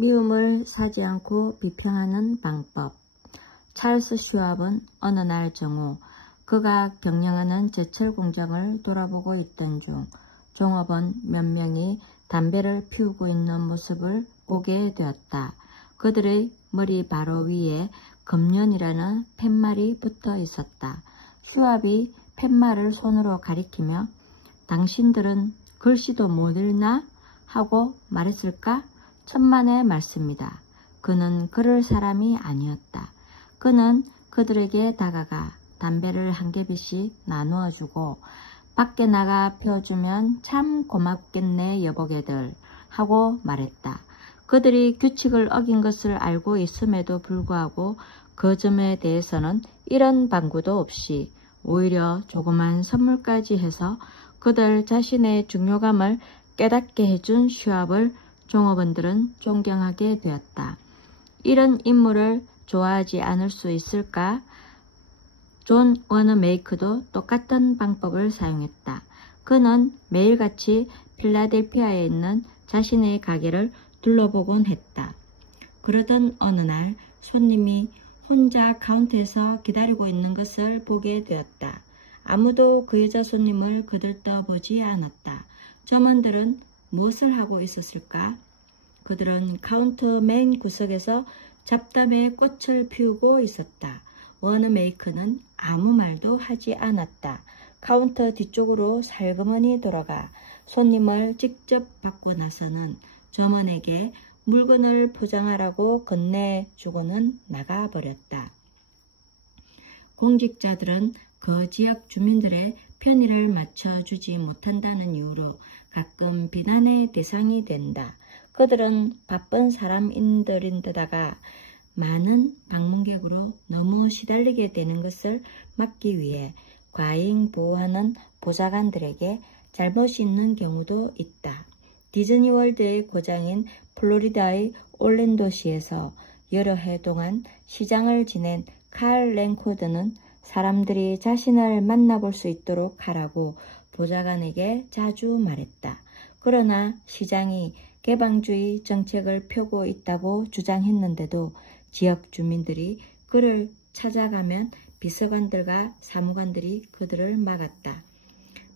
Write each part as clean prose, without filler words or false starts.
미움을 사지 않고 비평하는 방법. 찰스 슈왑은 어느 날 정오 그가 경영하는 제철 공장을 돌아보고 있던 중 종업원 몇 명이 담배를 피우고 있는 모습을 보게 되었다. 그들의 머리 바로 위에 금년이라는 팻말이 붙어 있었다. 슈왑이 팻말을 손으로 가리키며 당신들은 글씨도 못 읽나? 하고 말했을까? 천만의 말씀이다. 그는 그럴 사람이 아니었다. 그는 그들에게 다가가 담배를 한 개비씩 나누어 주고 밖에 나가 펴주면 참 고맙겠네 여보게들 하고 말했다. 그들이 규칙을 어긴 것을 알고 있음에도 불구하고 그 점에 대해서는 이런 방구도 없이 오히려 조그만 선물까지 해서 그들 자신의 중요감을 깨닫게 해준 슈왑을 종업원들은 존경하게 되었다. 이런 인물을 좋아하지 않을 수 있을까? 존 워너메이크도 똑같은 방법을 사용했다. 그는 매일같이 필라델피아에 있는 자신의 가게를 둘러보곤 했다. 그러던 어느 날 손님이 혼자 카운터에서 기다리고 있는 것을 보게 되었다. 아무도 그 여자 손님을 거들떠보지 않았다. 점원들은 무엇을 하고 있었을까? 그들은 카운터 맨 구석에서 잡담에 꽃을 피우고 있었다. 워너메이크는 아무 말도 하지 않았다. 카운터 뒤쪽으로 살그머니 돌아가 손님을 직접 받고 나서는 점원에게 물건을 포장하라고 건네주고는 나가버렸다. 공직자들은 그 지역 주민들의 편의를 맞춰주지 못한다는 이유로 가끔 비난의 대상이 된다. 그들은 바쁜 사람인들인데다가 많은 방문객으로 너무 시달리게 되는 것을 막기 위해 과잉 보호하는 보좌관들에게 잘못이 있는 경우도 있다. 디즈니월드의 고장인 플로리다의 올랜도시에서 여러 해 동안 시장을 지낸 칼 랭코드는 사람들이 자신을 만나볼 수 있도록 하라고 보좌관에게 자주 말했다. 그러나 시장이 개방주의 정책을 펴고 있다고 주장했는데도 지역 주민들이 그를 찾아가면 비서관들과 사무관들이 그들을 막았다.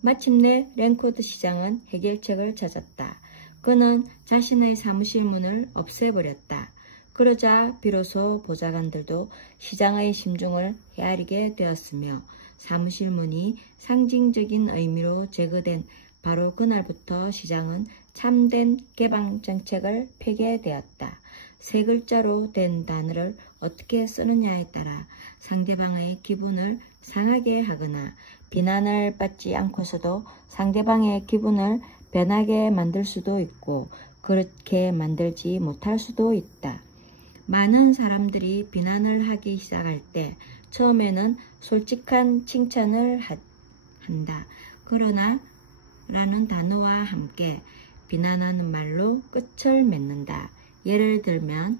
마침내 랭코드 시장은 해결책을 찾았다. 그는 자신의 사무실 문을 없애버렸다. 그러자 비로소 보좌관들도 시장의 심중을 헤아리게 되었으며 사무실 문이 상징적인 의미로 제거된 바로 그날부터 시장은 참된 개방 정책을 펴게 되었다. 세 글자로 된 단어를 어떻게 쓰느냐에 따라 상대방의 기분을 상하게 하거나 비난을 받지 않고서도 상대방의 기분을 변하게 만들 수도 있고 그렇게 만들지 못할 수도 있다. 많은 사람들이 비난을 하기 시작할 때 처음에는 솔직한 칭찬을 한다. 그러나 라는 단어와 함께 비난하는 말로 끝을 맺는다. 예를 들면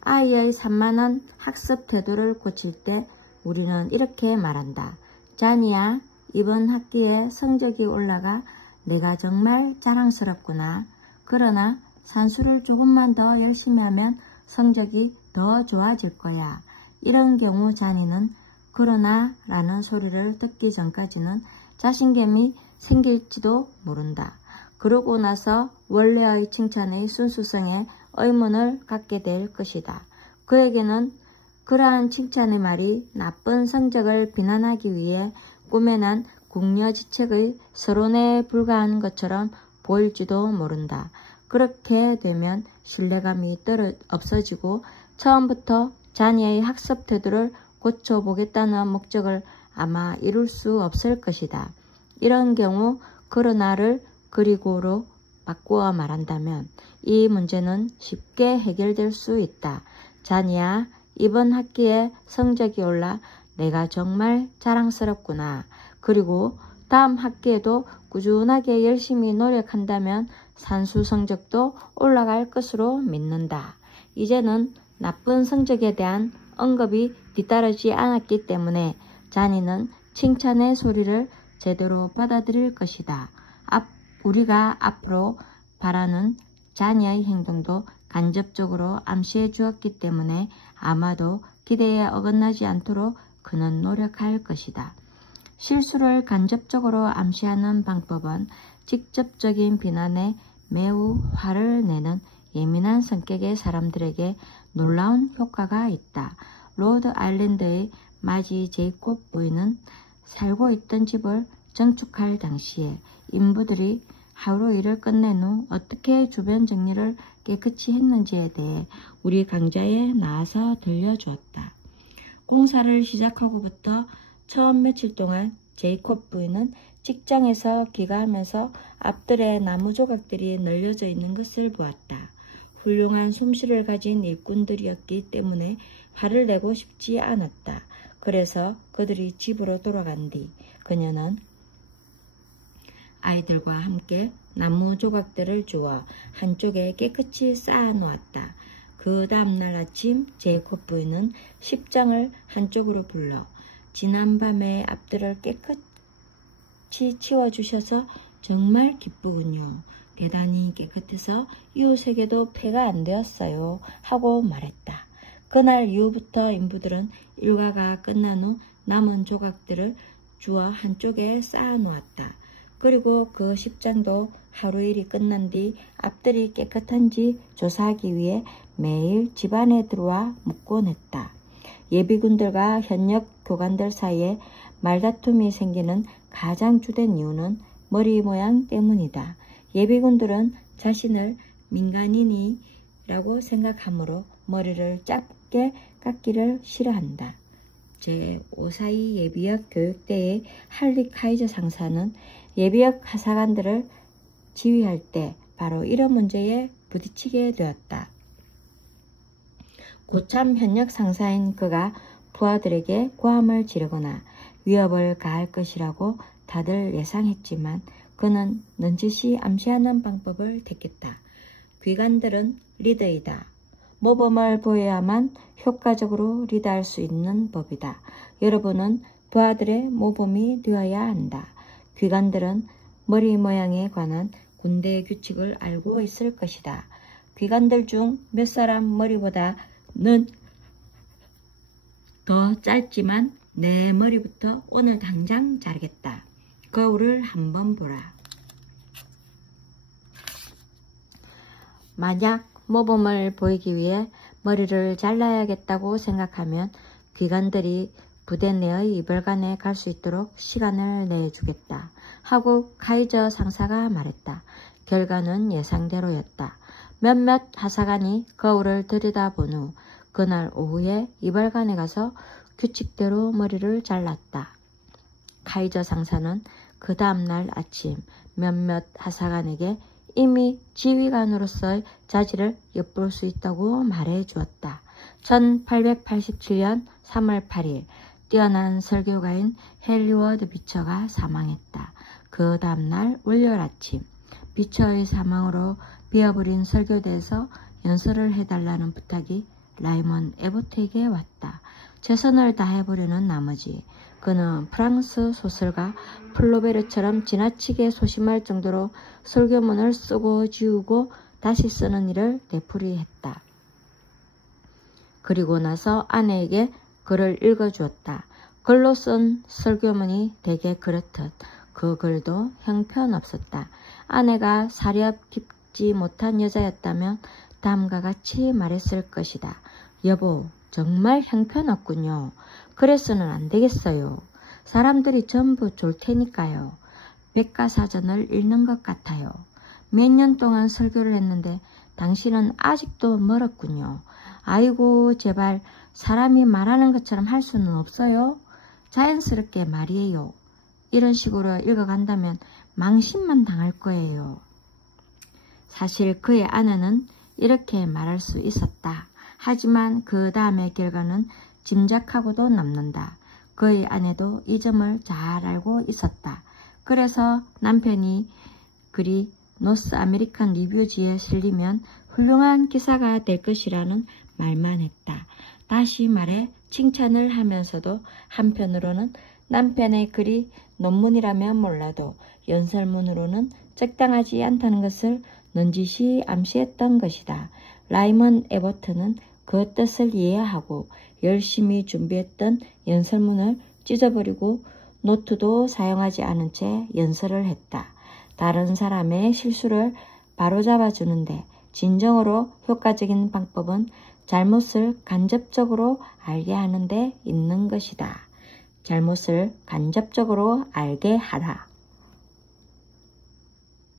아이의 산만한 학습 태도를 고칠 때 우리는 이렇게 말한다. 자니야, 이번 학기에 성적이 올라가 내가 정말 자랑스럽구나. 그러나 산수를 조금만 더 열심히 하면 성적이 더 좋아질 거야. 이런 경우 자니는 그러나 라는 소리를 듣기 전까지는 자신감이 생길지도 모른다. 그러고 나서 원래의 칭찬의 순수성에 의문을 갖게 될 것이다. 그에게는 그러한 칭찬의 말이 나쁜 성적을 비난하기 위해 꾸며난 궁여지책의 서론에 불과한 것처럼 보일지도 모른다. 그렇게 되면 신뢰감이 없어지고 처음부터 자녀의 학습 태도를 고쳐보겠다는 목적을 아마 이룰 수 없을 것이다. 이런 경우 그러나를 그리고로 바꾸어 말한다면 이 문제는 쉽게 해결될 수 있다. 자니야, 이번 학기에 성적이 올라 내가 정말 자랑스럽구나. 그리고 다음 학기에도 꾸준하게 열심히 노력한다면 산수 성적도 올라갈 것으로 믿는다. 이제는 나쁜 성적에 대한 언급이 뒤따르지 않았기 때문에 자니는 칭찬의 소리를 제대로 받아들일 것이다. 우리가 앞으로 바라는 자니의 행동도 간접적으로 암시해 주었기 때문에 아마도 기대에 어긋나지 않도록 그는 노력할 것이다. 실수를 간접적으로 암시하는 방법은 직접적인 비난에 매우 화를 내는 예민한 성격의 사람들에게 놀라운 효과가 있다. 로드 아일랜드의 마지 제이콥 부인은 살고 있던 집을 정축할 당시에 인부들이 하루 일을 끝낸 후 어떻게 주변 정리를 깨끗이 했는지에 대해 우리 강좌에 나와서 들려주었다. 공사를 시작하고부터 처음 며칠 동안 제이콥 부인은 직장에서 귀가하면서 앞뜰에 나무 조각들이 널려져 있는 것을 보았다. 훌륭한 솜씨를 가진 일꾼들이었기 때문에 화를 내고 싶지 않았다. 그래서 그들이 집으로 돌아간 뒤 그녀는 아이들과 함께 나무 조각들을 주워 한쪽에 깨끗이 쌓아 놓았다. 그 다음날 아침 제이콥 부인은 10장을 한쪽으로 불러 지난밤에 앞들을 깨끗이 치워주셔서 정말 기쁘군요. 대단히 깨끗해서 이웃에게도 폐가 안 되었어요. 하고 말했다. 그날 이후부터 인부들은 일과가 끝난 후 남은 조각들을 주워 한쪽에 쌓아 놓았다. 그리고 그 10장도 하루 일이 끝난 뒤 앞들이 깨끗한지 조사하기 위해 매일 집 안에 들어와 묻곤 했다. 예비군들과 현역 교관들 사이에 말다툼이 생기는 가장 주된 이유는 머리 모양 때문이다. 예비군들은 자신을 민간인이라고 생각하므로 머리를 짧게 깎기를 싫어한다. 제542 예비역 교육대의 할리 카이저 상사는 예비역 하사관들을 지휘할 때 바로 이런 문제에 부딪히게 되었다. 고참 현역 상사인 그가 부하들에게 고함을 지르거나 위협을 가할 것이라고 다들 예상했지만 그는 넌지시 암시하는 방법을 택했다. 귀관들은 리더이다. 모범을 보여야만 효과적으로 리드할 수 있는 법이다. 여러분은 부하들의 모범이 되어야 한다. 귀관들은 머리 모양에 관한 군대 규칙을 알고 있을 것이다. 귀관들 중 몇 사람 머리보다는 더 짧지만 내 머리부터 오늘 당장 자르겠다. 거울을 한번 보라. 만약 모범을 보이기 위해 머리를 잘라야겠다고 생각하면 귀관들이 부대 내의 이별관에 갈 수 있도록 시간을 내주겠다. 하고 카이저 상사가 말했다. 결과는 예상대로였다. 몇몇 하사관이 거울을 들여다본 후 그날 오후에 이별관에 가서 규칙대로 머리를 잘랐다. 카이저 상사는 그 다음날 아침 몇몇 하사관에게 이미 지휘관으로서의 자질을 엿볼 수 있다고 말해 주었다. 1887년 3월 8일 뛰어난 설교가인 헨리워드 비처가 사망했다. 그 다음날 월요일 아침 비처의 사망으로 비어버린 설교대에서 연설을 해달라는 부탁이 라이먼 에보트에게 왔다. 최선을 다해보려는 나머지 그는 프랑스 소설가 플로베르처럼 지나치게 소심할 정도로 설교문을 쓰고 지우고 다시 쓰는 일을 되풀이했다. 그리고 나서 아내에게 글을 읽어주었다. 글로 쓴 설교문이 대개 그렇듯 그 글도 형편없었다. 아내가 사렵 깊지 못한 여자였다면 다음과 같이 말했을 것이다. 여보, 정말 형편없군요. 그래서는 안 되겠어요. 사람들이 전부 졸 테니까요. 백과사전을 읽는 것 같아요. 몇 년 동안 설교를 했는데 당신은 아직도 멀었군요. 아이고 제발 사람이 말하는 것처럼 할 수는 없어요. 자연스럽게 말이에요. 이런 식으로 읽어간다면 망신만 당할 거예요. 사실 그의 아내는 이렇게 말할 수 있었다. 하지만 그 다음의 결과는 짐작하고도 남는다. 그의 아내도 이 점을 잘 알고 있었다. 그래서 남편이 글이 노스 아메리칸 리뷰지에 실리면 훌륭한 기사가 될 것이라는 말만 했다. 다시 말해 칭찬을 하면서도 한편으로는 남편의 글이 논문이라면 몰라도 연설문으로는 적당하지 않다는 것을 넌지시 암시했던 것이다. 라이먼 에버튼은 그 뜻을 이해하고 열심히 준비했던 연설문을 찢어버리고 노트도 사용하지 않은 채 연설을 했다. 다른 사람의 실수를 바로잡아주는데 진정으로 효과적인 방법은 잘못을 간접적으로 알게 하는 데 있는 것이다. 잘못을 간접적으로 알게 하라.